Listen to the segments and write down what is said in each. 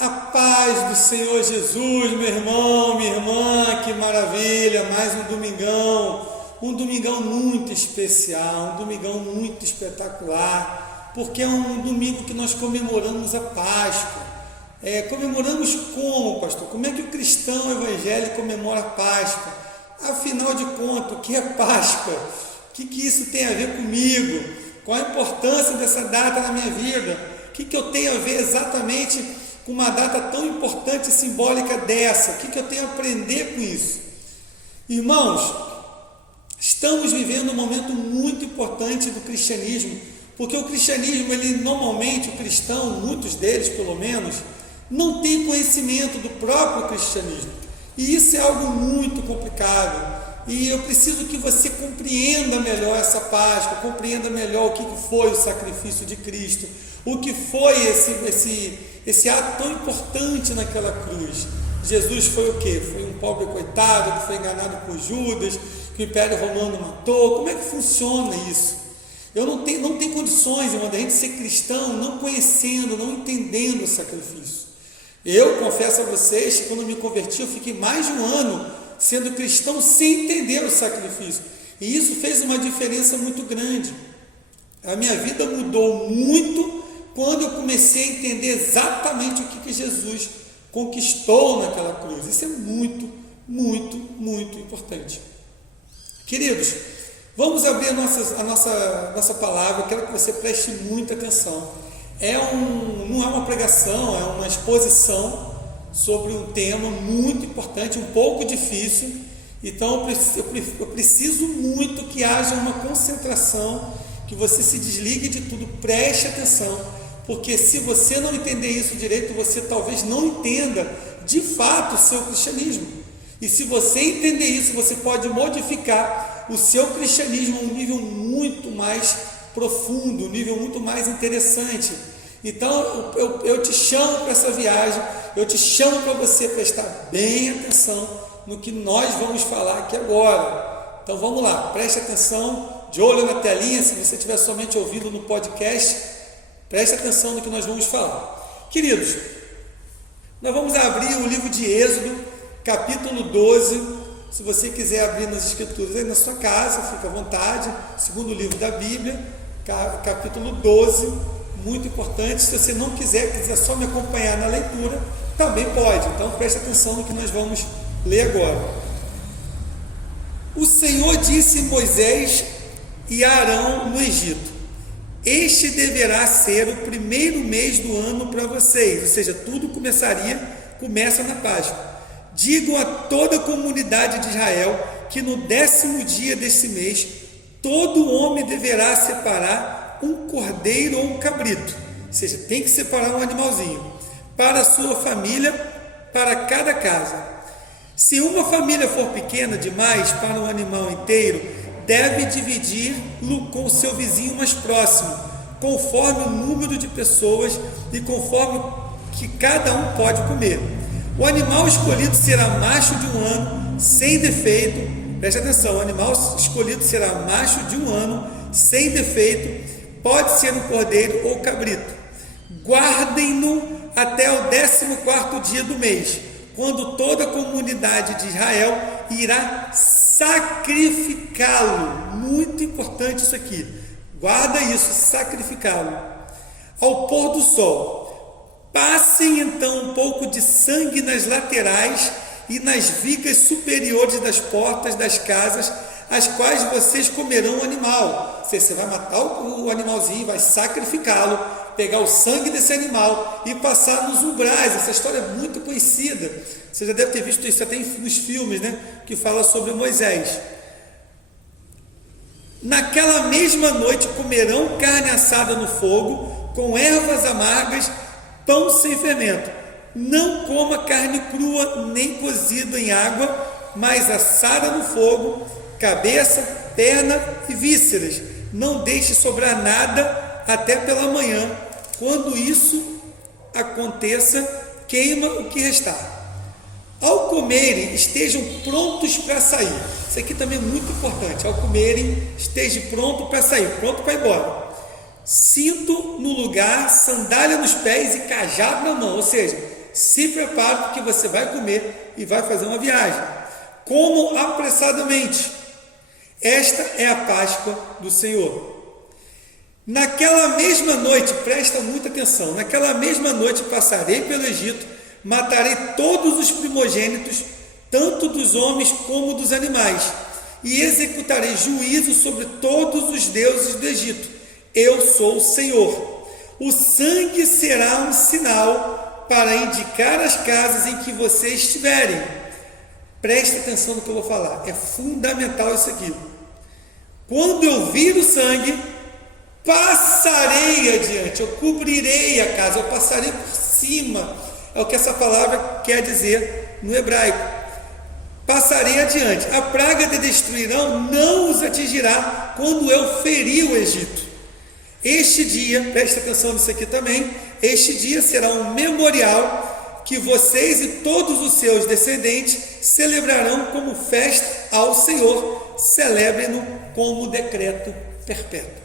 A paz do Senhor Jesus, meu irmão, minha irmã, que maravilha, mais um domingão muito especial, um domingão muito espetacular, porque é um domingo que nós comemoramos a Páscoa. Comemoramos como, pastor? Como é que o cristão evangélico comemora a Páscoa? Afinal de contas, o que é Páscoa? O que isso tem a ver comigo? Qual a importância dessa data na minha vida? O que eu tenho a ver exatamente com uma data tão importante e simbólica dessa? O que eu tenho a aprender com isso? Irmãos, estamos vivendo um momento muito importante do cristianismo, porque o cristianismo, normalmente, o cristão, muitos deles pelo menos, não tem conhecimento do próprio cristianismo, e isso é algo muito complicado, e eu preciso que você compreenda melhor essa Páscoa, compreenda melhor o que foi o sacrifício de Cristo, o que foi esse ato tão importante naquela cruz. Jesus foi o quê? Foi um pobre coitado que foi enganado por Judas, que o Império Romano matou. Como é que funciona isso? Eu não tenho condições, irmão, da gente ser cristão não conhecendo, não entendendo o sacrifício. Eu confesso a vocês que quando me converti, eu fiquei mais de um ano sendo cristão sem entender o sacrifício. E isso fez uma diferença muito grande. A minha vida mudou muito quando eu comecei a entender exatamente o que Jesus conquistou naquela cruz. Isso é muito, muito, muito importante. Queridos, vamos abrir a nossa palavra. Eu quero que você preste muita atenção. Não é uma pregação, é uma exposição sobre um tema muito importante, um pouco difícil. Então eu preciso muito que haja uma concentração, que você se desligue de tudo, preste atenção, porque se você não entender isso direito, você talvez não entenda de fato o seu cristianismo. E se você entender isso, você pode modificar o seu cristianismo a um nível muito mais profundo, um nível muito mais interessante. Então eu te chamo para essa viagem, eu te chamo para você prestar bem atenção no que nós vamos falar aqui agora. Então vamos lá, preste atenção, de olho na telinha. Se você estiver somente ouvindo no podcast, preste atenção no que nós vamos falar. Queridos, nós vamos abrir o livro de Êxodo, capítulo 12. Se você quiser abrir nas escrituras aí na sua casa, fica à vontade. Segundo livro da Bíblia, capítulo 12, muito importante. Se você não quiser só me acompanhar na leitura, também pode. Então preste atenção no que nós vamos ler agora. O Senhor disse a Moisés e a Arão no Egito: este deverá ser o primeiro mês do ano para vocês, ou seja, tudo começa na Páscoa. Digam a toda a comunidade de Israel que no 10º dia desse mês, todo homem deverá separar um cordeiro ou um cabrito, ou seja, tem que separar um animalzinho, para a sua família, para cada casa. Se uma família for pequena demais para um animal inteiro, deve dividi-lo com o seu vizinho mais próximo, conforme o número de pessoas e conforme que cada um pode comer. O animal escolhido será macho de um ano, sem defeito. Preste atenção, o animal escolhido será macho de um ano, sem defeito. Pode ser um cordeiro ou cabrito. Guardem-no até o 14º dia do mês, quando toda a comunidade de Israel irá sacrificá-lo. Muito importante isso aqui. Guarda isso, sacrificá-lo. Ao pôr do sol. Passem então um pouco de sangue nas laterais e nas vigas superiores das portas das casas, as quais vocês comerão o animal. Você vai matar o animalzinho, vai sacrificá-lo, pegar o sangue desse animal e passar nos umbrais. Essa história é muito conhecida. Você já deve ter visto isso até nos filmes, né? Que fala sobre Moisés. Naquela mesma noite comerão carne assada no fogo, com ervas amargas, pão sem fermento. Não coma carne crua nem cozida em água, mas assada no fogo, cabeça, perna e vísceras. Não deixe sobrar nada até pela manhã. Quando isso aconteça, queima o que restar. Ao comerem, estejam prontos para sair. Isso aqui também é muito importante. Ao comerem, esteja pronto para sair, pronto para ir embora. Cinto no lugar, sandália nos pés e cajado na mão. Ou seja, se prepare porque você vai comer e vai fazer uma viagem. Como apressadamente. Esta é a Páscoa do Senhor. Naquela mesma noite, presta muita atenção, naquela mesma noite passarei pelo Egito, matarei todos os primogênitos, tanto dos homens como dos animais, e executarei juízo sobre todos os deuses do Egito. Eu sou o Senhor. O sangue será um sinal para indicar as casas em que vocês estiverem. Preste atenção no que eu vou falar, é fundamental isso aqui. Quando eu vir o sangue, passarei adiante, eu cobrirei a casa, eu passarei por cima, é o que essa palavra quer dizer no hebraico. Passarei adiante, a praga de destruirão não os atingirá quando eu ferir o Egito. Este dia, preste atenção nisso aqui também, este dia será um memorial que vocês e todos os seus descendentes celebrarão como festa ao Senhor, celebrem-no como decreto perpétuo.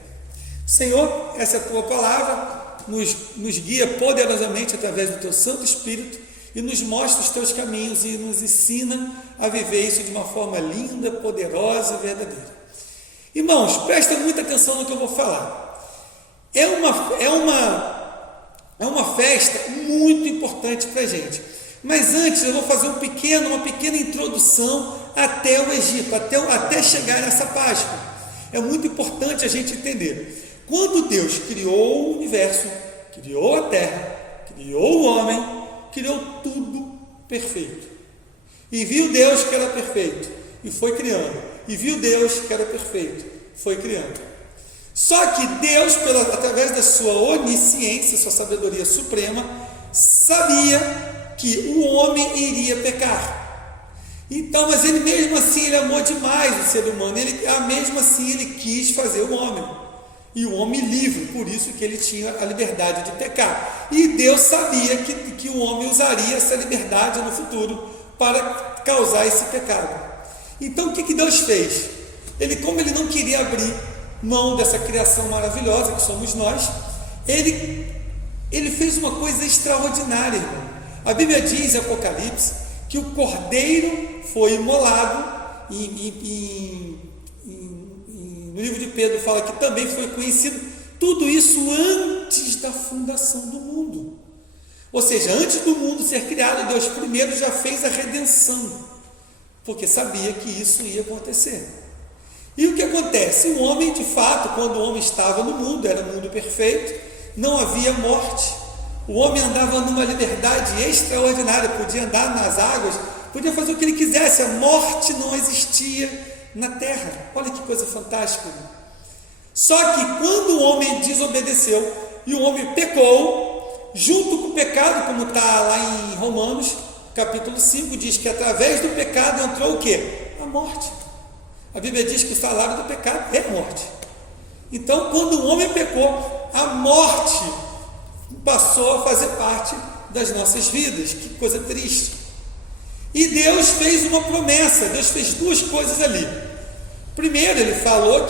Senhor, essa é a tua palavra, nos guia poderosamente através do teu Santo Espírito e nos mostra os teus caminhos e nos ensina a viver isso de uma forma linda, poderosa e verdadeira. Irmãos, prestem muita atenção no que eu vou falar. É uma festa muito importante para a gente. Mas antes eu vou fazer uma pequena introdução até o Egito, até chegar nessa Páscoa. É muito importante a gente entender. Quando Deus criou o universo, criou a terra, criou o homem, criou tudo perfeito. E viu Deus que era perfeito, e foi criando. E viu Deus que era perfeito, foi criando. Só que Deus, através da sua onisciência, sua sabedoria suprema, sabia que o homem iria pecar. Então, mas ele mesmo assim, ele amou demais o ser humano, mesmo assim ele quis fazer o homem. E o homem livre, por isso que ele tinha a liberdade de pecar. E Deus sabia que o homem usaria essa liberdade no futuro para causar esse pecado. Então, o que Deus fez? Como ele não queria abrir mão dessa criação maravilhosa que somos nós, ele fez uma coisa extraordinária, irmão. A Bíblia diz em Apocalipse que o cordeiro foi imolado, no livro de Pedro fala que também foi conhecido, tudo isso antes da fundação do mundo. Ou seja, antes do mundo ser criado, Deus primeiro já fez a redenção, porque sabia que isso ia acontecer. E o que acontece? O homem, de fato, quando o homem estava no mundo, era um mundo perfeito, não havia morte, o homem andava numa liberdade extraordinária, podia andar nas águas, podia fazer o que ele quisesse, a morte não existia na terra. Olha que coisa fantástica. Só que quando o homem desobedeceu e o homem pecou, junto com o pecado, como está lá em Romanos, capítulo 5, diz que através do pecado entrou o quê? A morte. A Bíblia diz que o salário do pecado é a morte. Então, quando o homem pecou, a morte passou a fazer parte das nossas vidas. Que coisa triste. E Deus fez uma promessa, Deus fez duas coisas ali. Primeiro, ele falou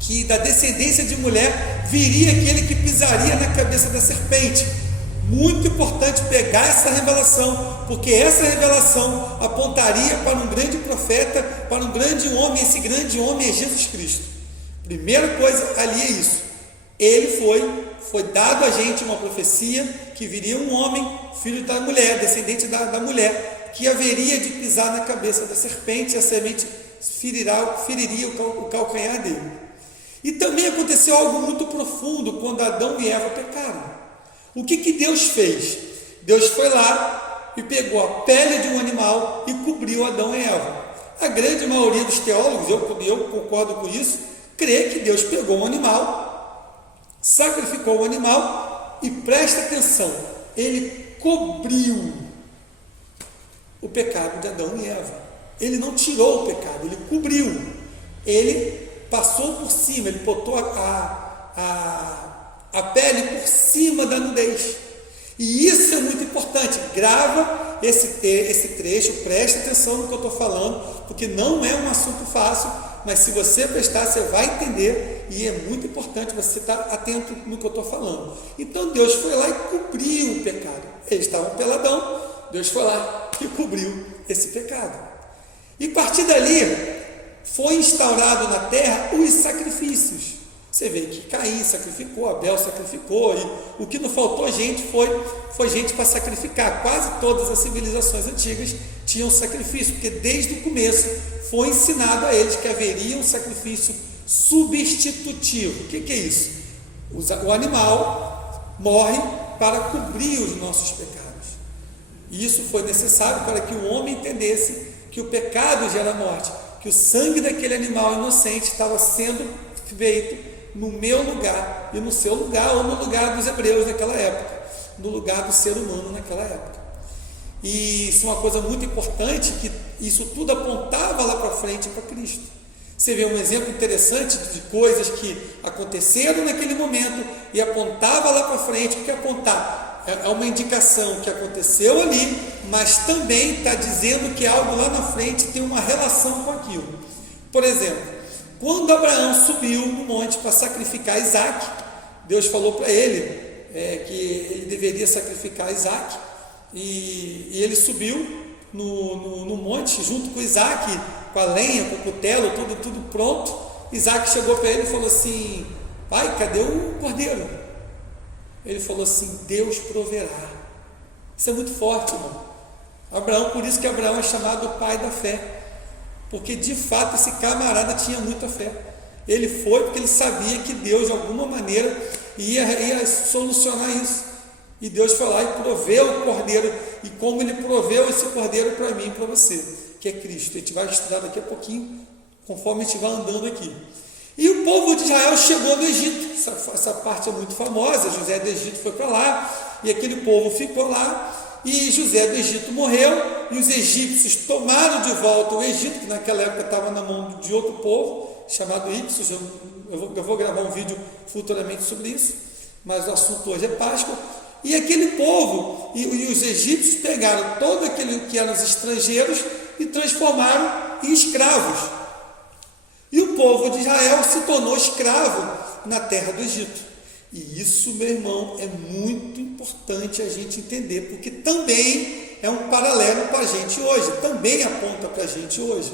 que da descendência de mulher viria aquele que pisaria na cabeça da serpente. Muito importante pegar essa revelação, porque essa revelação apontaria para um grande profeta, para um grande homem. Esse grande homem é Jesus Cristo. Primeira coisa ali é isso. Ele foi dado a gente uma profecia que viria um homem, filho da mulher, descendente da mulher, que haveria de pisar na cabeça da serpente, e a semente feriria o calcanhar dele. E também aconteceu algo muito profundo quando Adão e Eva pecaram. O que Deus fez? Deus foi lá e pegou a pele de um animal e cobriu Adão e Eva. A grande maioria dos teólogos, eu concordo com isso, crê que Deus pegou um animal, sacrificou o animal e, presta atenção, ele cobriu o pecado de Adão e Eva. Ele não tirou o pecado, ele cobriu. Ele passou por cima, ele botou a pele por cima da nudez. E isso é muito importante. Grava esse trecho, preste atenção no que eu estou falando, porque não é um assunto fácil, mas se você prestar, você vai entender, e é muito importante você estar atento no que eu estou falando. Então Deus foi lá e cobriu o pecado. Eles estavam peladão, Deus foi lá e cobriu esse pecado. E a partir dali, foi instaurado na terra os sacrifícios. Você vê que Caim sacrificou, Abel sacrificou, e o que não faltou gente foi gente para sacrificar. Quase todas as civilizações antigas tinham sacrifício, porque desde o começo foi ensinado a eles que haveria um sacrifício substitutivo. O que é isso? O animal morre para cobrir os nossos pecados. E isso foi necessário para que o homem entendesse que o pecado gera morte, que o sangue daquele animal inocente estava sendo feito no meu lugar e no seu lugar, ou no lugar dos hebreus naquela época, no lugar do ser humano naquela época. E isso é uma coisa muito importante, que isso tudo apontava lá para frente para Cristo. Você vê um exemplo interessante de coisas que aconteceram naquele momento e apontava lá para frente. O que apontar? É uma indicação que aconteceu ali, mas também está dizendo que algo lá na frente tem uma relação com aquilo. Por exemplo, quando Abraão subiu no monte para sacrificar Isaac, Deus falou para ele que ele deveria sacrificar Isaac, e ele subiu no monte junto com Isaac, com a lenha, com o cutelo, tudo pronto. Isaac chegou para ele e falou assim: pai, cadê o cordeiro? Ele falou assim: Deus proverá. Isso é muito forte, irmão. Abraão, por isso que Abraão é chamado o pai da fé, porque de fato esse camarada tinha muita fé. Ele foi porque ele sabia que Deus de alguma maneira ia solucionar isso, e Deus foi lá e proveu o cordeiro, e como ele proveu esse cordeiro para mim e para você, que é Cristo. A gente vai estudar daqui a pouquinho, conforme a gente vai andando aqui. E o povo de Israel chegou no Egito. Essa parte é muito famosa. José do Egito foi para lá, e aquele povo ficou lá, e José do Egito morreu, e os egípcios tomaram de volta o Egito, que naquela época estava na mão de outro povo, chamado Ixos. Eu vou gravar um vídeo futuramente sobre isso, mas o assunto hoje é Páscoa. E aquele povo, e os egípcios pegaram todo aquele que eram os estrangeiros e transformaram em escravos. E o povo de Israel se tornou escravo na terra do Egito. E isso, meu irmão, é muito importante a gente entender, porque também é um paralelo para a gente hoje, também aponta para a gente hoje.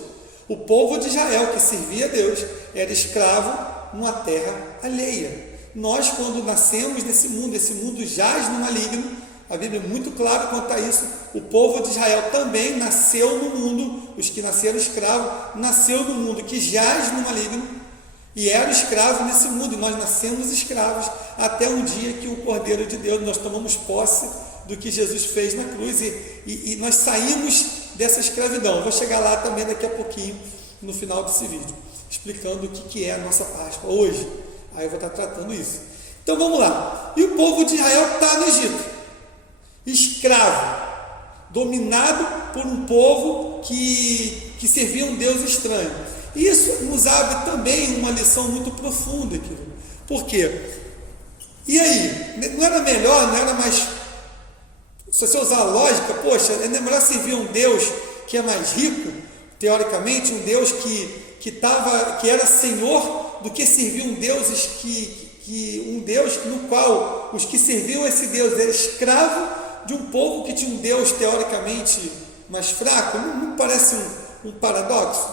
O povo de Israel, que servia a Deus, era escravo numa terra alheia. Nós, quando nascemos nesse mundo, esse mundo jaz no maligno. A Bíblia é muito clara quanto a isso. O povo de Israel também nasceu no mundo, os que nasceram escravos, nasceu no mundo que jaz no maligno, e era escravo nesse mundo, e nós nascemos escravos, até um dia que o Cordeiro de Deus, nós tomamos posse do que Jesus fez na cruz, e nós saímos dessa escravidão. Eu vou chegar lá também daqui a pouquinho, no final desse vídeo, explicando o que é a nossa Páscoa hoje. Aí eu vou estar tratando isso. Então vamos lá. E o povo de Israel está no Egito, escravo, dominado por um povo que servia um Deus estranho. Isso nos abre também uma lição muito profunda aqui. Por quê? E aí? Não era melhor, não era mais... Se você usar a lógica, poxa, é melhor servir um Deus que é mais rico, teoricamente, um Deus que era Senhor, do que servir um Deus um Deus no qual os que serviam esse Deus eram escravos de um povo que tinha um Deus teoricamente mais fraco. Não parece um paradoxo?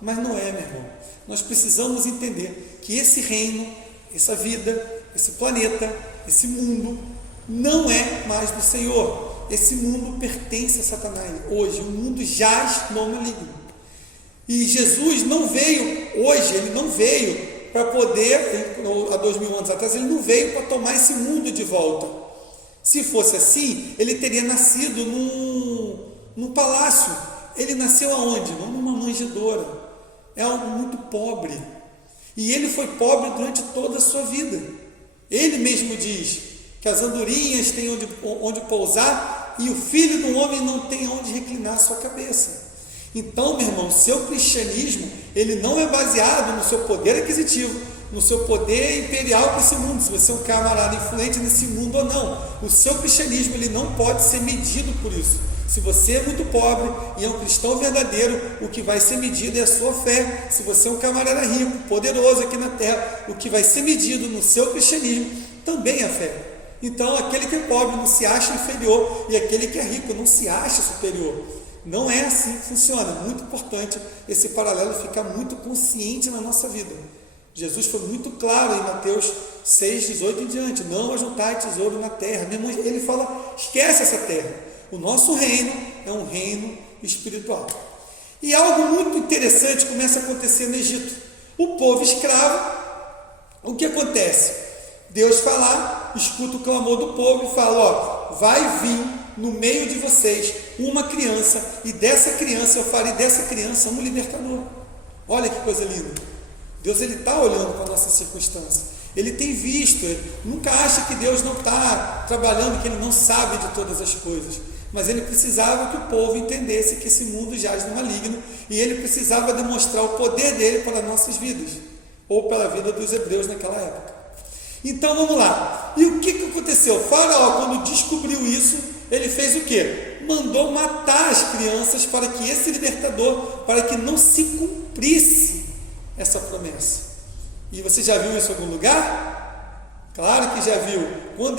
Mas não é, meu irmão. Nós precisamos entender que esse reino, essa vida, esse planeta, esse mundo não é mais do Senhor. Esse mundo pertence a Satanás. Hoje o mundo jaz no maligno. E Jesus não veio hoje, ele não veio para poder, há 2000 anos atrás, ele não veio para tomar esse mundo de volta. Se fosse assim, ele teria nascido num palácio. Ele nasceu aonde? Não numa manjedoura. É algo muito pobre. E ele foi pobre durante toda a sua vida. Ele mesmo diz que as andorinhas têm onde pousar e o filho do homem não tem onde reclinar sua cabeça. Então, meu irmão, o seu cristianismo, ele não é baseado no seu poder aquisitivo, no seu poder imperial desse mundo, se você é um camarada influente nesse mundo ou não. O seu cristianismo, ele não pode ser medido por isso. Se você é muito pobre e é um cristão verdadeiro, o que vai ser medido é a sua fé. Se você é um camarada rico, poderoso aqui na terra, o que vai ser medido no seu cristianismo também é a fé. Então, aquele que é pobre não se acha inferior e aquele que é rico não se acha superior. Não é assim que funciona. Muito importante esse paralelo ficar muito consciente na nossa vida. Jesus foi muito claro em Mateus 6, 18 em diante: não ajuntai tesouro na terra. Ele fala, esquece essa terra. O nosso reino é um reino espiritual. E algo muito interessante começa a acontecer no Egito. O povo escravo, o que acontece? Deus vai lá, escuta o clamor do povo e fala, vai vir no meio de vocês uma criança, e dessa criança eu farei dessa criança um libertador. Olha que coisa linda. Deus está olhando para a nossa circunstância. Ele tem visto, ele nunca acha que Deus não está trabalhando, que Ele não sabe de todas as coisas. Mas Ele precisava que o povo entendesse que esse mundo jaz no maligno, e Ele precisava demonstrar o poder dele para as nossas vidas, ou para a vida dos hebreus naquela época. Então vamos lá. E o que aconteceu? O Faraó, quando descobriu isso, ele fez o quê? Mandou matar as crianças para que esse libertador, para que não se cumprisse essa promessa. E você já viu isso em algum lugar? Claro que já viu. Quando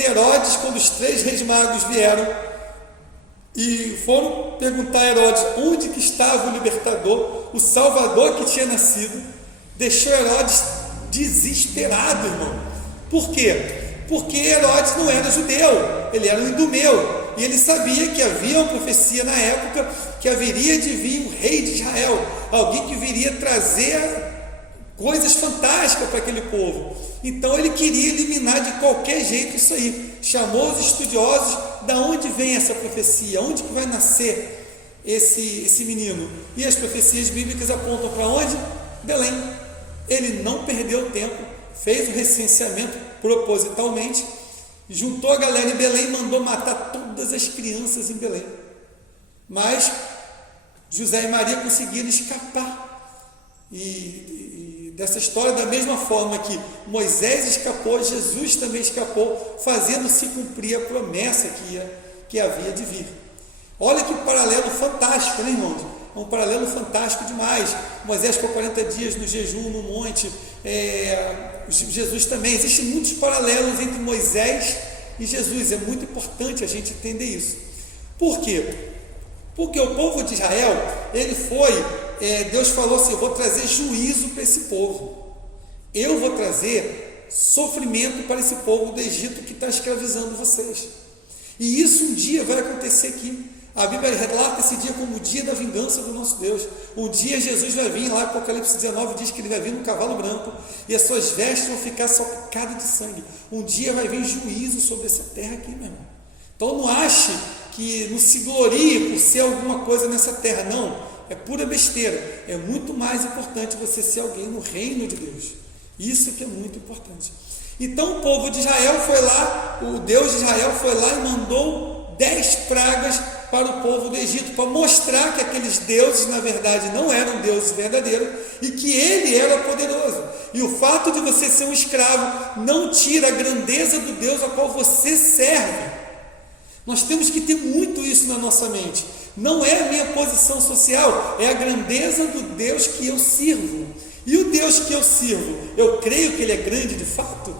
os 3 reis magos vieram e foram perguntar a Herodes onde que estava o libertador, o Salvador que tinha nascido, deixou Herodes desesperado, irmão. Por quê? Porque Herodes não era judeu, ele era um idumeu, e ele sabia que havia uma profecia na época que haveria de vir um rei de Israel, alguém que viria trazer coisas fantásticas para aquele povo. Então ele queria eliminar de qualquer jeito isso aí. Chamou os estudiosos, da onde vem essa profecia, onde que vai nascer esse menino? E as profecias bíblicas apontam para onde? Belém. Ele não perdeu tempo, fez o recenseamento propositalmente, juntou a galera em Belém e mandou matar todas as crianças em Belém. Mas José e Maria conseguiram escapar. E dessa história, da mesma forma que Moisés escapou, Jesus também escapou, fazendo se cumprir a promessa que havia de vir. Olha que paralelo fantástico, né, irmãos? É um paralelo fantástico demais. Moisés ficou 40 dias no jejum no monte, Jesus também. Existem muitos paralelos entre Moisés e Jesus. É muito importante a gente entender isso. Por quê? Porque o povo de Israel, Deus falou assim: eu vou trazer juízo para esse povo, eu vou trazer sofrimento para esse povo do Egito que está escravizando vocês, e isso um dia vai acontecer aqui. A Bíblia relata esse dia como o dia da vingança do nosso Deus. Um dia Jesus vai vir, lá Apocalipse 19 diz que ele vai vir no cavalo branco, e as suas vestes vão ficar salpicadas de sangue. Um dia vai vir juízo sobre essa terra aqui, meu irmão. Então não ache que não se glorie por ser alguma coisa nessa terra, não, é pura besteira. É muito mais importante você ser alguém no reino de Deus. Isso que é muito importante. Então o povo de Israel foi lá, o Deus de Israel foi lá e mandou 10 pragas para o povo do Egito, para mostrar que aqueles deuses na verdade não eram deuses verdadeiros e que ele era poderoso. E o fato de você ser um escravo não tira a grandeza do Deus a qual você serve. Nós temos que ter muito isso na nossa mente. Não é a minha posição social, é a grandeza do Deus que eu sirvo. E o Deus que eu sirvo, eu creio que Ele é grande de fato?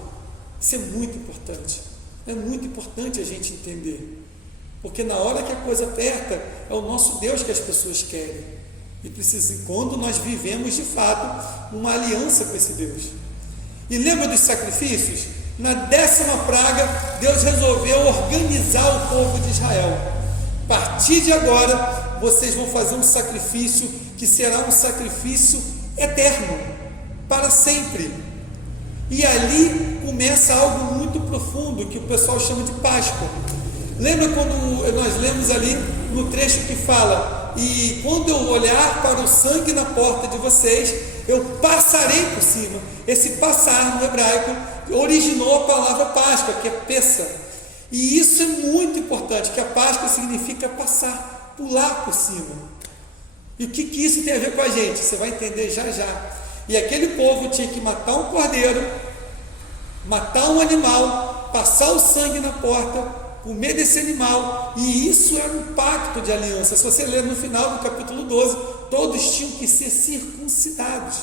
Isso é muito importante. É muito importante a gente entender. Porque na hora que a coisa aperta, é o nosso Deus que as pessoas querem. E quando nós vivemos de fato uma aliança com esse Deus. E lembra dos sacrifícios? Na 10ª praga, Deus resolveu organizar o povo de Israel. A partir de agora, vocês vão fazer um sacrifício que será um sacrifício eterno, para sempre. E ali começa algo muito profundo, que o pessoal chama de Páscoa. Lembra quando nós lemos ali no trecho que fala: e quando eu olhar para o sangue na porta de vocês, eu passarei por cima. Esse passar no hebraico originou a palavra Páscoa, que é Pessa. E isso é muito importante, que a Páscoa significa passar, pular por cima. E o que isso tem a ver com a gente? Você vai entender já já. E aquele povo tinha que matar um cordeiro, matar um animal, passar o sangue na porta, comer desse animal, e isso era um pacto de aliança. Se você ler no final do capítulo 12, todos tinham que ser circuncidados,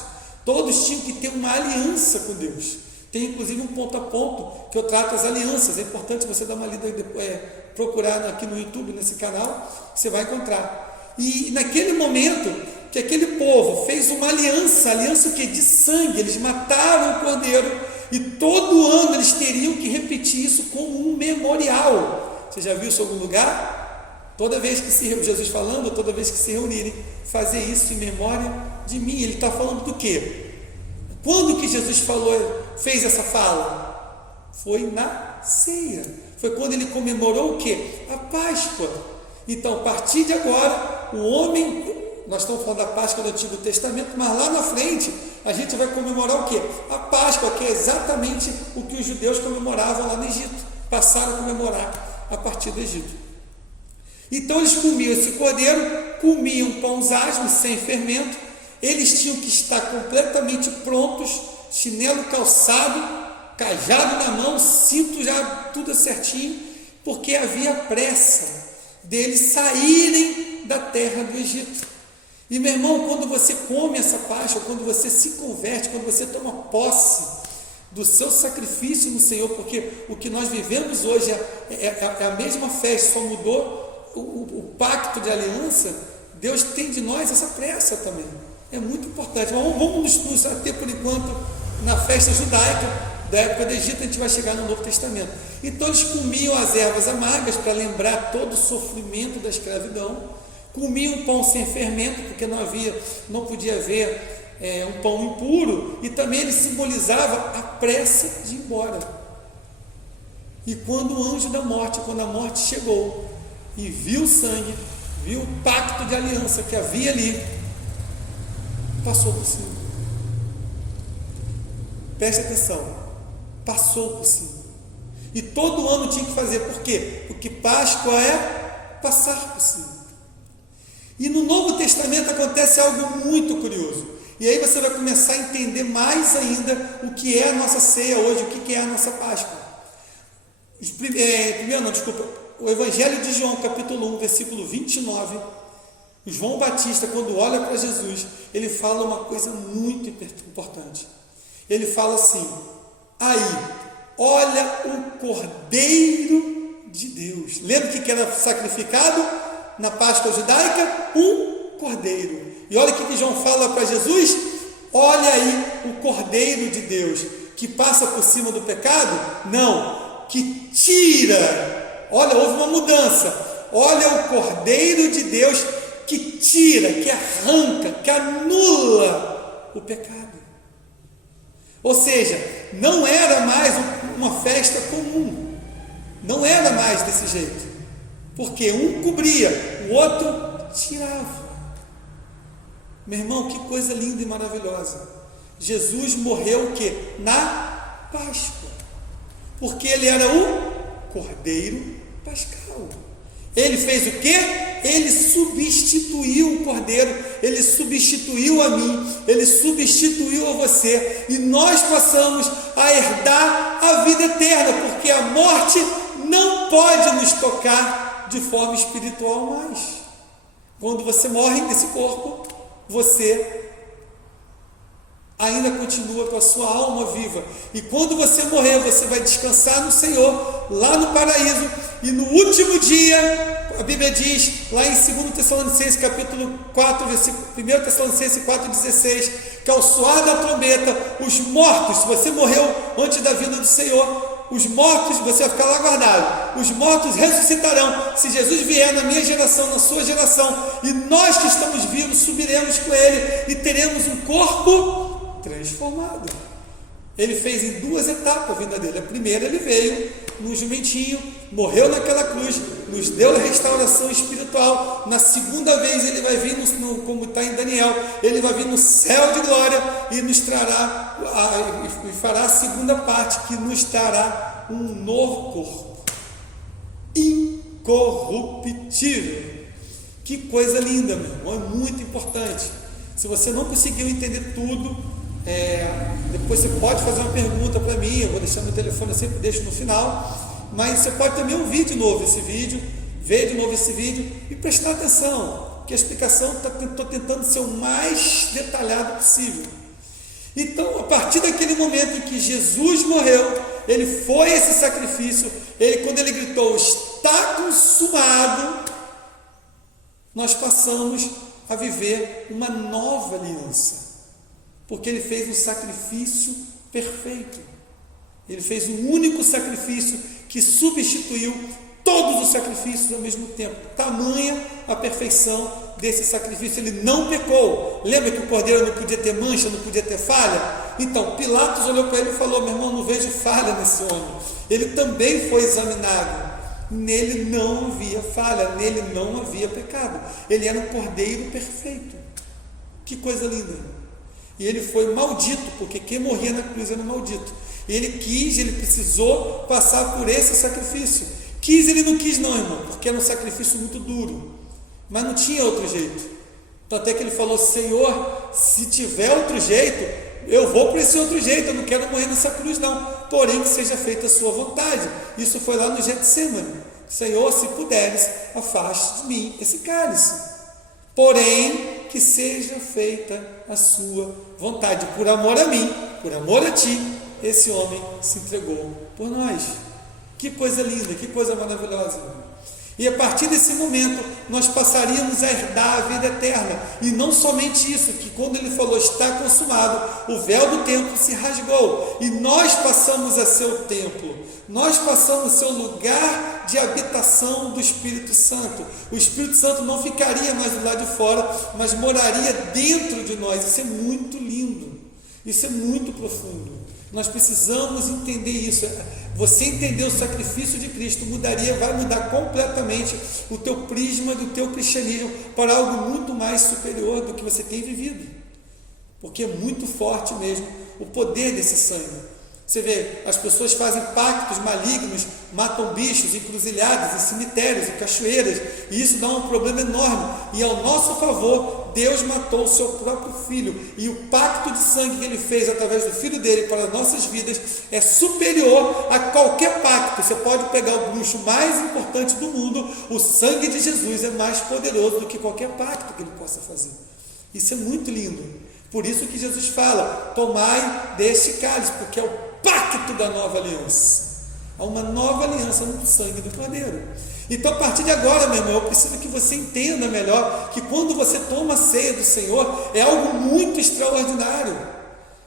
todos tinham que ter uma aliança com Deus. Tem inclusive um ponto a ponto que eu trato as alianças. É importante você dar uma lida depois, procurar aqui no YouTube, nesse canal, você vai encontrar. E naquele momento que aquele povo fez uma aliança o que? De sangue, eles mataram o cordeiro, e todo ano eles teriam que repetir isso como um memorial. Você já viu isso em algum lugar? Toda vez que Jesus falando, toda vez que se reunirem, fazer isso em memória de mim. Ele está falando do quê? Quando que Jesus fez essa fala? Foi na ceia. Foi quando ele comemorou o quê? A Páscoa. Então, a partir de agora, o homem... Nós estamos falando da Páscoa do Antigo Testamento, mas lá na frente a gente vai comemorar o quê? A Páscoa, que é exatamente o que os judeus comemoravam lá no Egito. Passaram a comemorar a partir do Egito. Então eles comiam esse cordeiro, comiam pães asmos sem fermento, eles tinham que estar completamente prontos, chinelo calçado, cajado na mão, cinto já tudo certinho, porque havia pressa deles saírem da terra do Egito. E meu irmão, quando você come essa Páscoa, quando você se converte, quando você toma posse do seu sacrifício no Senhor, porque o que nós vivemos hoje é a mesma festa, só mudou o pacto de aliança. Deus tem de nós essa pressa também, é muito importante. Mas vamos nos ater por enquanto na festa judaica da época do Egito. A gente vai chegar no Novo Testamento. Então eles comiam as ervas amargas para lembrar todo o sofrimento da escravidão, comiam pão sem fermento, porque não podia haver um pão impuro, e também ele simbolizava a pressa de ir embora. E quando o anjo da morte, quando a morte chegou e viu o sangue, viu o pacto de aliança que havia ali, passou por cima. Preste atenção, passou por cima. E todo ano tinha que fazer, por quê? Porque Páscoa é passar por cima. E no Novo Testamento acontece algo muito curioso, e aí você vai começar a entender mais ainda o que é a nossa ceia hoje, o que é a nossa Páscoa. O Evangelho de João, capítulo 1, versículo 29, João Batista, quando olha para Jesus, ele fala uma coisa muito importante. Ele fala assim: aí, olha o Cordeiro de Deus. Lembra o que era sacrificado na Páscoa judaica? Um cordeiro. E olha o que João fala para Jesus: olha aí o Cordeiro de Deus, que passa por cima do pecado? Não, que tira. Olha, houve uma mudança. Olha o Cordeiro de Deus que tira, que arranca, que anula o pecado. Ou seja, não era mais uma festa comum, não era mais desse jeito, porque um cobria, o outro tirava. Meu irmão, que coisa linda e maravilhosa. Jesus morreu o quê? Na Páscoa, porque ele era o Cordeiro Pascal. Ele fez o quê? Ele substituiu o Cordeiro, ele substituiu a mim, ele substituiu a você, e nós passamos a herdar a vida eterna, porque a morte não pode nos tocar de forma espiritual mais. Quando você morre nesse corpo, você ainda continua com a sua alma viva, e quando você morrer, você vai descansar no Senhor, lá no paraíso, e no último dia, a Bíblia diz, lá em 2 Tessalonicenses, capítulo 4, versículo 1 Tessalonicenses 4,16, que ao soar da trombeta, os mortos, se você morreu antes da vinda do Senhor, os mortos, você vai ficar lá guardado, os mortos ressuscitarão, se Jesus vier na minha geração, na sua geração, e nós que estamos vivos, subiremos com Ele, e teremos um corpo transformado. Ele fez em duas etapas a vinda dele. A primeira, ele veio no jumentinho, morreu naquela cruz, nos deu a restauração espiritual. Na segunda vez, ele vai vir, como está em Daniel, ele vai vir no céu de glória e nos trará, e fará a segunda parte, que nos trará um novo corpo incorruptível. Que coisa linda, meu irmão, é muito importante. Se você não conseguiu entender tudo, depois você pode fazer uma pergunta para mim, eu vou deixar meu telefone, eu sempre deixo no final, mas você pode também ouvir de novo esse vídeo, ver de novo esse vídeo e prestar atenção, porque a explicação estou tentando ser o mais detalhado possível. Então, a partir daquele momento em que Jesus morreu, ele foi esse sacrifício, quando ele gritou, está consumado, nós passamos a viver uma nova aliança, porque ele fez um sacrifício perfeito, ele fez um único sacrifício que substituiu todos os sacrifícios ao mesmo tempo, tamanha a perfeição desse sacrifício, ele não pecou. Lembra que o cordeiro não podia ter mancha, não podia ter falha? Então Pilatos olhou para ele e falou, meu irmão, não vejo falha nesse homem, ele também foi examinado, nele não havia falha, nele não havia pecado, ele era um cordeiro perfeito. Que coisa linda! E ele foi maldito, porque quem morria na cruz era um maldito, ele precisou passar por esse sacrifício. Ele não quis não, irmão, porque era um sacrifício muito duro, mas não tinha outro jeito. Então até que ele falou, Senhor, se tiver outro jeito, eu vou para esse outro jeito, eu não quero morrer nessa cruz não, porém que seja feita a sua vontade. Isso foi lá no Getsemane. Senhor, se puderes, afaste de mim esse cálice, porém que seja feita a sua vontade. Por amor a mim, por amor a ti, esse homem se entregou por nós. Que coisa linda, que coisa maravilhosa. E a partir desse momento, nós passaríamos a herdar a vida eterna. E não somente isso, que quando ele falou, está consumado, o véu do templo se rasgou. E nós passamos a ser o templo. Nós passamos a ser o lugar de habitação do Espírito Santo. O Espírito Santo não ficaria mais do lado de fora, mas moraria dentro de nós. Isso é muito lindo. Isso é muito profundo. Nós precisamos entender isso. Você entender o sacrifício de Cristo vai mudar completamente o teu prisma do teu cristianismo para algo muito mais superior do que você tem vivido, porque é muito forte mesmo o poder desse sangue. Você vê, as pessoas fazem pactos malignos, matam bichos, encruzilhadas, em cemitérios, em cachoeiras, e isso dá um problema enorme. E ao nosso favor, Deus matou o seu próprio Filho, e o pacto de sangue que Ele fez através do Filho dele para as nossas vidas é superior a qualquer pacto. Você pode pegar o bruxo mais importante do mundo, o sangue de Jesus é mais poderoso do que qualquer pacto que Ele possa fazer. Isso é muito lindo. Por isso que Jesus fala, tomai deste cálice, porque é o pacto da nova aliança. Há uma nova aliança no sangue do Cordeiro. Então, a partir de agora, meu irmão, eu preciso que você entenda melhor que quando você toma a ceia do Senhor, é algo muito extraordinário.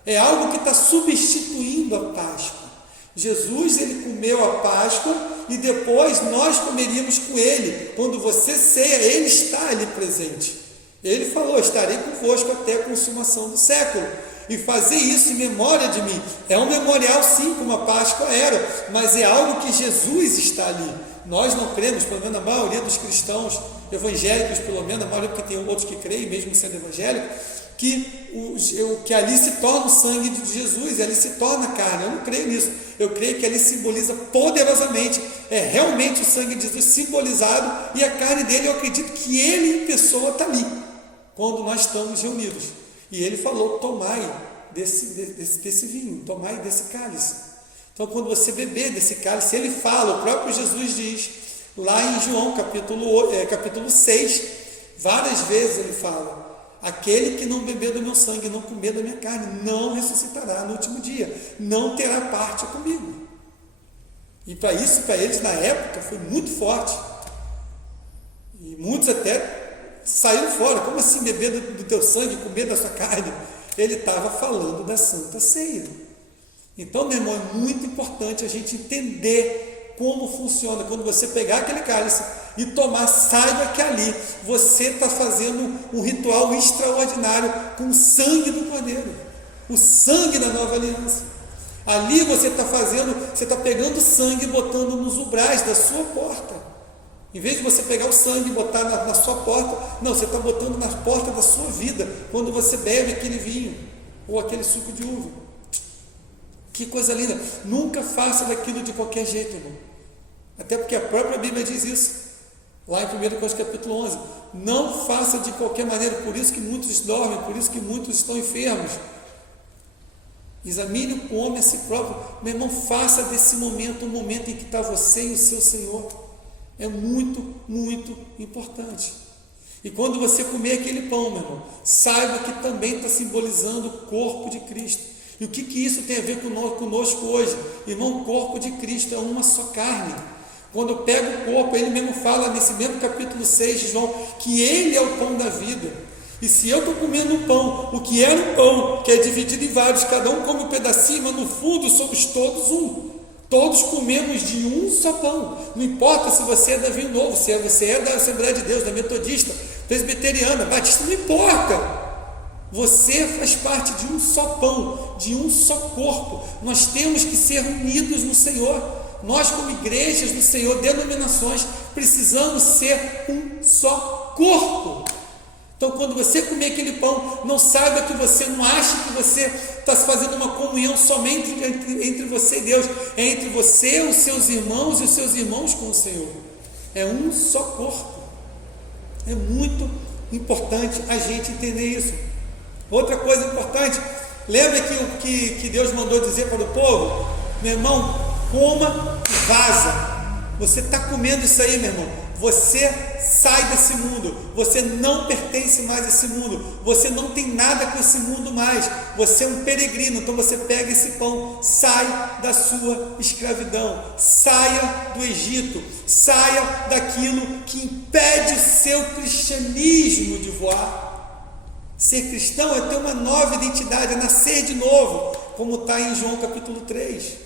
É algo que está substituindo a Páscoa. Jesus, ele comeu a Páscoa e depois nós comeríamos com ele. Quando você ceia, ele está ali presente. Ele falou, estarei convosco até a consumação do século. E fazer isso em memória de mim. É um memorial sim, como a Páscoa era, mas é algo que Jesus está ali. Nós não cremos, pelo menos a maioria dos cristãos evangélicos, pelo menos a maioria, porque tem outros que creem, mesmo sendo evangélico, que ali se torna o sangue de Jesus, ali se torna carne. Eu não creio nisso. Eu creio que ali simboliza poderosamente, é realmente o sangue de Jesus simbolizado, e a carne dele, eu acredito que ele em pessoa está ali, quando nós estamos reunidos. E ele falou, tomai desse vinho, tomai desse cálice. Então, quando você beber desse cálice, ele fala, o próprio Jesus diz, lá em João, capítulo 6, várias vezes ele fala, aquele que não beber do meu sangue, não comer da minha carne, não ressuscitará no último dia, não terá parte comigo. E para isso, para eles na época, foi muito forte. E muitos até saíram fora. Como assim beber do teu sangue, comer da sua carne? Ele estava falando da Santa Ceia. Então, meu irmão, é muito importante a gente entender como funciona. Quando você pegar aquele cálice e tomar, saiba que ali você está fazendo um ritual extraordinário com o sangue do Cordeiro, o sangue da nova aliança. Ali você está pegando sangue e botando nos umbrais da sua porta. Em vez de você pegar o sangue e botar na sua porta, não, você está botando na porta da sua vida, quando você bebe aquele vinho, ou aquele suco de uva. Que coisa linda! Nunca faça daquilo de qualquer jeito, irmão. Até porque a própria Bíblia diz isso, lá em 1 Coríntios capítulo 11. Não faça de qualquer maneira, por isso que muitos dormem, por isso que muitos estão enfermos. Examine o homem a si próprio. Meu irmão, faça desse momento um momento em que está você e o seu Senhor. É muito, muito importante. E quando você comer aquele pão, meu irmão, saiba que também está simbolizando o corpo de Cristo. E o que isso tem a ver conosco hoje? Irmão, o corpo de Cristo é uma só carne. Quando eu pego o corpo, ele mesmo fala nesse mesmo capítulo 6 de João, que ele é o pão da vida. E se eu estou comendo um pão, o que era um pão, que é dividido em vários, cada um come um pedacinho, mas no fundo somos todos um. Todos comemos de um só pão. Não importa se você é da Vinho Novo, se você é da Assembleia de Deus, da Metodista, Presbiteriana, Batista, não importa. Você faz parte de um só pão, de um só corpo. Nós temos que ser unidos no Senhor. Nós, como igrejas do Senhor, denominações, precisamos ser um só corpo. Então, quando você comer aquele pão, não saiba que você não acha que você está fazendo uma comunhão somente entre você e Deus. É entre você, os seus irmãos e os seus irmãos com o Senhor. É um só corpo. É muito importante a gente entender isso. Outra coisa importante, lembra que Deus mandou dizer para o povo? Meu irmão, coma e vaza. Você está comendo isso aí, meu irmão, você sai desse mundo, você não pertence mais a esse mundo, você não tem nada com esse mundo mais, você é um peregrino. Então você pega esse pão, sai da sua escravidão, saia do Egito, saia daquilo que impede o seu cristianismo de voar. Ser cristão é ter uma nova identidade, é nascer de novo, como está em João capítulo 3.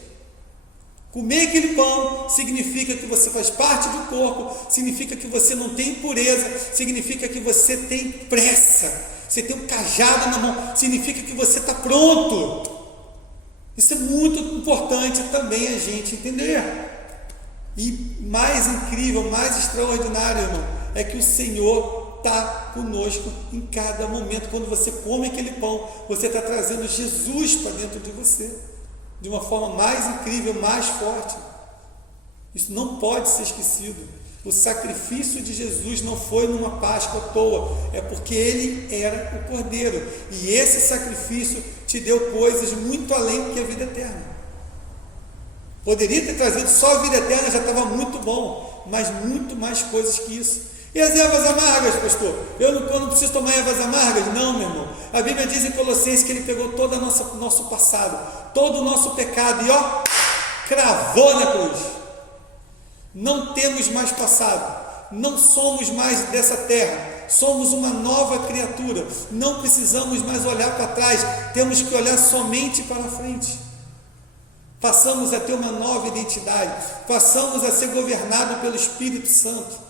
Comer aquele pão significa que você faz parte do corpo, significa que você não tem impureza, significa que você tem pressa, você tem um cajado na mão, significa que você está pronto. Isso é muito importante também a gente entender. E mais incrível, mais extraordinário, irmão, é que o Senhor está conosco em cada momento. Quando você come aquele pão, você está trazendo Jesus para dentro de você, de uma forma mais incrível, mais forte. Isso não pode ser esquecido. O sacrifício de Jesus não foi numa Páscoa à toa, é porque ele era o Cordeiro, e esse sacrifício te deu coisas muito além do que a vida eterna. Poderia ter trazido só a vida eterna, já estava muito bom, mas muito mais coisas que isso. E as ervas amargas, pastor? Eu não preciso tomar ervas amargas? Não, meu irmão. A Bíblia diz em Colossenses que ele pegou todo o nosso passado, todo o nosso pecado e cravou na cruz. Não temos mais passado, não somos mais dessa terra, somos uma nova criatura, não precisamos mais olhar para trás, temos que olhar somente para frente. Passamos a ter uma nova identidade, passamos a ser governados pelo Espírito Santo.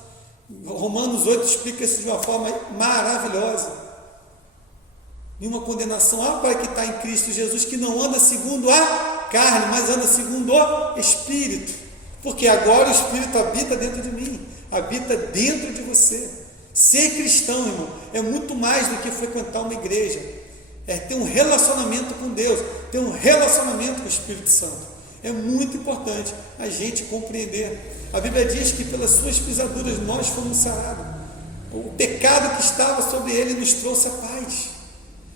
Romanos 8 explica isso de uma forma maravilhosa. Nenhuma condenação para que está em Cristo Jesus, que não anda segundo a carne, mas anda segundo o Espírito, porque agora o Espírito habita dentro de mim, habita dentro de você. Ser cristão, irmão, é muito mais do que frequentar uma igreja, é ter um relacionamento com Deus, ter um relacionamento com o Espírito Santo. É muito importante a gente compreender. A Bíblia diz que pelas suas pisaduras nós fomos sarados. O pecado que estava sobre ele nos trouxe a paz.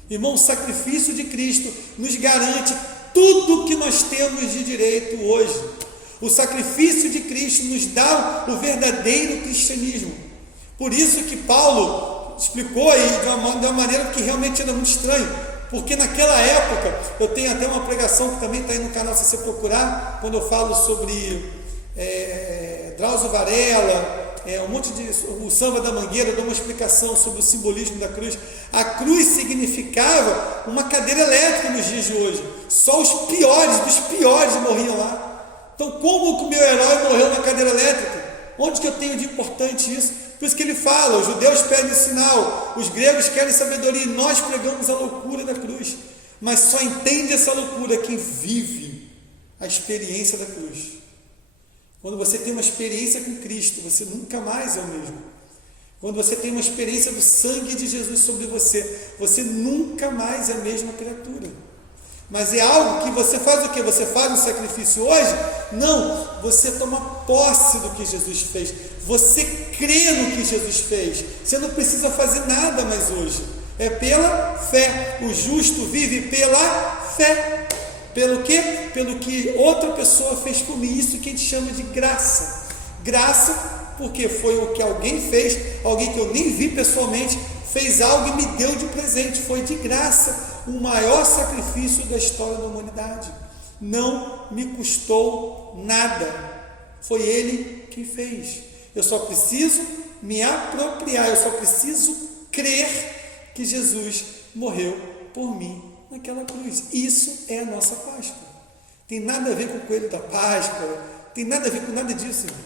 Irmão, o sacrifício de Cristo nos garante tudo o que nós temos de direito hoje. O sacrifício de Cristo nos dá o verdadeiro cristianismo. Por isso que Paulo explicou aí de uma maneira que realmente era muito estranho. Porque naquela época, eu tenho até uma pregação que também está aí no canal, se você procurar, quando eu falo sobre Drauzio Varela, o samba da Mangueira, eu dou uma explicação sobre o simbolismo da cruz. A cruz significava uma cadeira elétrica nos dias de hoje. Só os piores dos piores morriam lá. Então, como que o meu herói morreu na cadeira elétrica? Onde que eu tenho de importante isso? Por isso que ele fala, os judeus pedem sinal, os gregos querem sabedoria, e nós pregamos a loucura da cruz. Mas só entende essa loucura quem vive a experiência da cruz. Quando você tem uma experiência com Cristo, você nunca mais é o mesmo. Quando você tem uma experiência do sangue de Jesus sobre você, você nunca mais é a mesma criatura. Mas é algo que você faz o quê? Você faz um sacrifício hoje? Não, você toma posse do que Jesus fez. Você crê no que Jesus fez. Você não precisa fazer nada mais hoje. É pela fé. O justo vive pela fé. Pelo quê? Pelo que outra pessoa fez por mim. Isso que a gente chama de graça. Graça porque foi o que alguém fez, alguém que eu nem vi pessoalmente, fez algo e me deu de presente. Foi de graça, o maior sacrifício da história da humanidade. Não me custou nada. Foi Ele quem fez. Eu só preciso me apropriar, eu só preciso crer que Jesus morreu por mim naquela cruz. Isso é a nossa Páscoa. Tem nada a ver com o coelho da Páscoa, tem nada a ver com nada disso, irmão.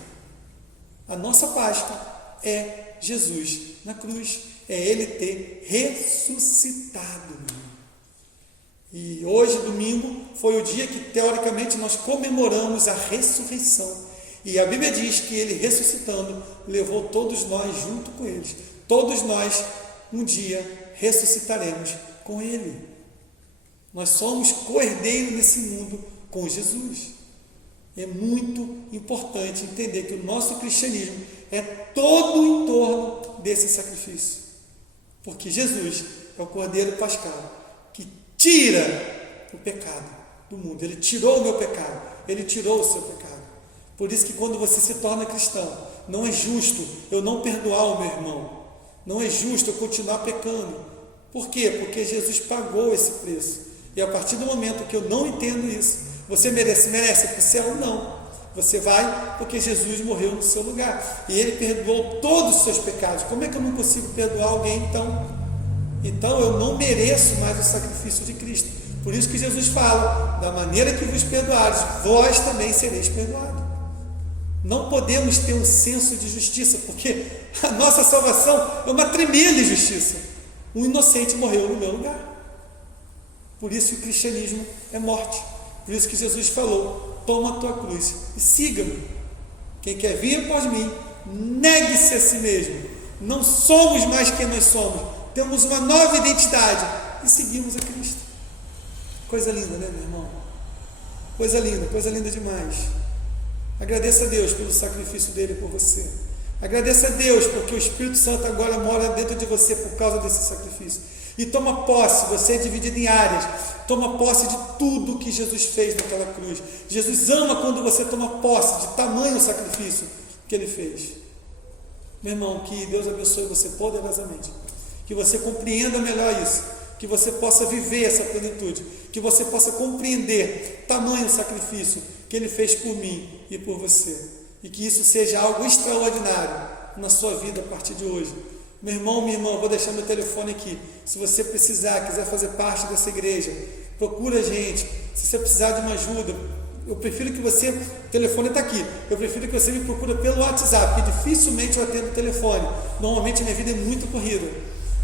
A nossa Páscoa é Jesus na cruz, é Ele ter ressuscitado, meu irmão. E hoje, domingo, foi o dia que teoricamente nós comemoramos a ressurreição. E a Bíblia diz que Ele ressuscitando levou todos nós junto com Ele. Todos nós um dia ressuscitaremos com Ele. Nós somos co-herdeiros nesse mundo com Jesus. É muito importante entender que o nosso cristianismo é todo em torno desse sacrifício. Porque Jesus é o Cordeiro Pascal que tira o pecado do mundo. Ele tirou o meu pecado, Ele tirou o seu pecado. Por isso que quando você se torna cristão, não é justo eu não perdoar o meu irmão. Não é justo eu continuar pecando. Por quê? Porque Jesus pagou esse preço. E a partir do momento que eu não entendo isso, você merece ir para o céu? Não. Você vai porque Jesus morreu no seu lugar. E Ele perdoou todos os seus pecados. Como é que eu não consigo perdoar alguém então? Então eu não mereço mais o sacrifício de Cristo. Por isso que Jesus fala, da maneira que vos perdoares, vós também sereis perdoados. Não podemos ter um senso de justiça, porque a nossa salvação é uma tremenda injustiça. Um inocente morreu no meu lugar. Por isso que o cristianismo é morte. Por isso que Jesus falou, toma a tua cruz e siga-me. Quem quer vir após mim, negue-se a si mesmo. Não somos mais quem nós somos. Temos uma nova identidade e seguimos a Cristo. Coisa linda, né, meu irmão? Coisa linda demais. Agradeça a Deus pelo sacrifício dele por você. Agradeça a Deus porque o Espírito Santo agora mora dentro de você por causa desse sacrifício. E toma posse, você é dividido em áreas. Toma posse de tudo que Jesus fez naquela cruz. Jesus ama quando você toma posse de tamanho sacrifício que Ele fez. Meu irmão, que Deus abençoe você poderosamente. Que você compreenda melhor isso. Que você possa viver essa plenitude. Que você possa compreender tamanho sacrifício que Ele fez por mim e por você. E que isso seja algo extraordinário na sua vida a partir de hoje. Meu irmão, minha irmã, vou deixar meu telefone aqui. Se você precisar, quiser fazer parte dessa igreja, procura a gente. Se você precisar de uma ajuda, eu prefiro que você, o telefone está aqui, eu prefiro que você me procure pelo WhatsApp, porque dificilmente eu atendo o telefone. Normalmente a minha vida é muito corrida.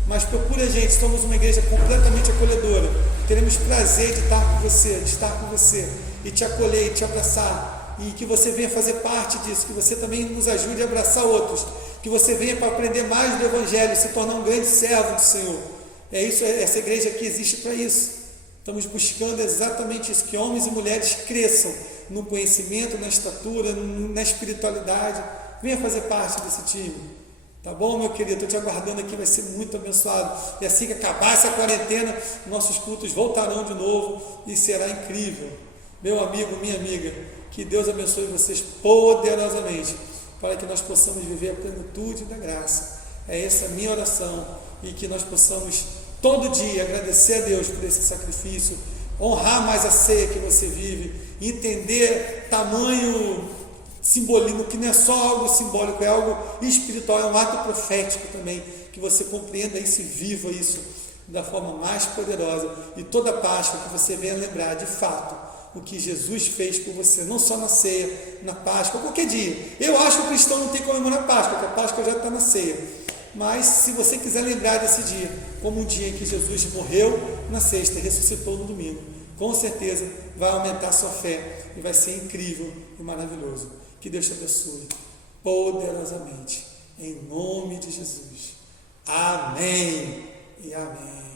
Mas procure a gente, somos uma igreja completamente acolhedora. Teremos prazer de estar com você, e te acolher, e te abraçar, e que você venha fazer parte disso, que você também nos ajude a abraçar outros, que você venha para aprender mais do Evangelho, se tornar um grande servo do Senhor. É isso, essa igreja aqui existe para isso. Estamos buscando exatamente isso, que homens e mulheres cresçam no conhecimento, na estatura, na espiritualidade. Venha fazer parte desse time. Tá bom, meu querido? Estou te aguardando aqui, vai ser muito abençoado. E assim que acabar essa quarentena, nossos cultos voltarão de novo e será incrível. Meu amigo, minha amiga, que Deus abençoe vocês poderosamente, para que nós possamos viver a plenitude da graça. É essa a minha oração, e que nós possamos todo dia agradecer a Deus por esse sacrifício, honrar mais a ceia que você vive, entender tamanho simbolismo, que não é só algo simbólico, é algo espiritual, é um ato profético também, que você compreenda isso e viva isso da forma mais poderosa. E toda Páscoa que você venha lembrar de fato o que Jesus fez por você, não só na ceia, na Páscoa, qualquer dia. Eu acho que o cristão não tem que comemorar a Páscoa, porque a Páscoa já está na ceia. Mas se você quiser lembrar desse dia como um dia em que Jesus morreu na sexta e ressuscitou no domingo, com certeza vai aumentar a sua fé e vai ser incrível e maravilhoso. Que Deus te abençoe poderosamente, em nome de Jesus. Amém e amém.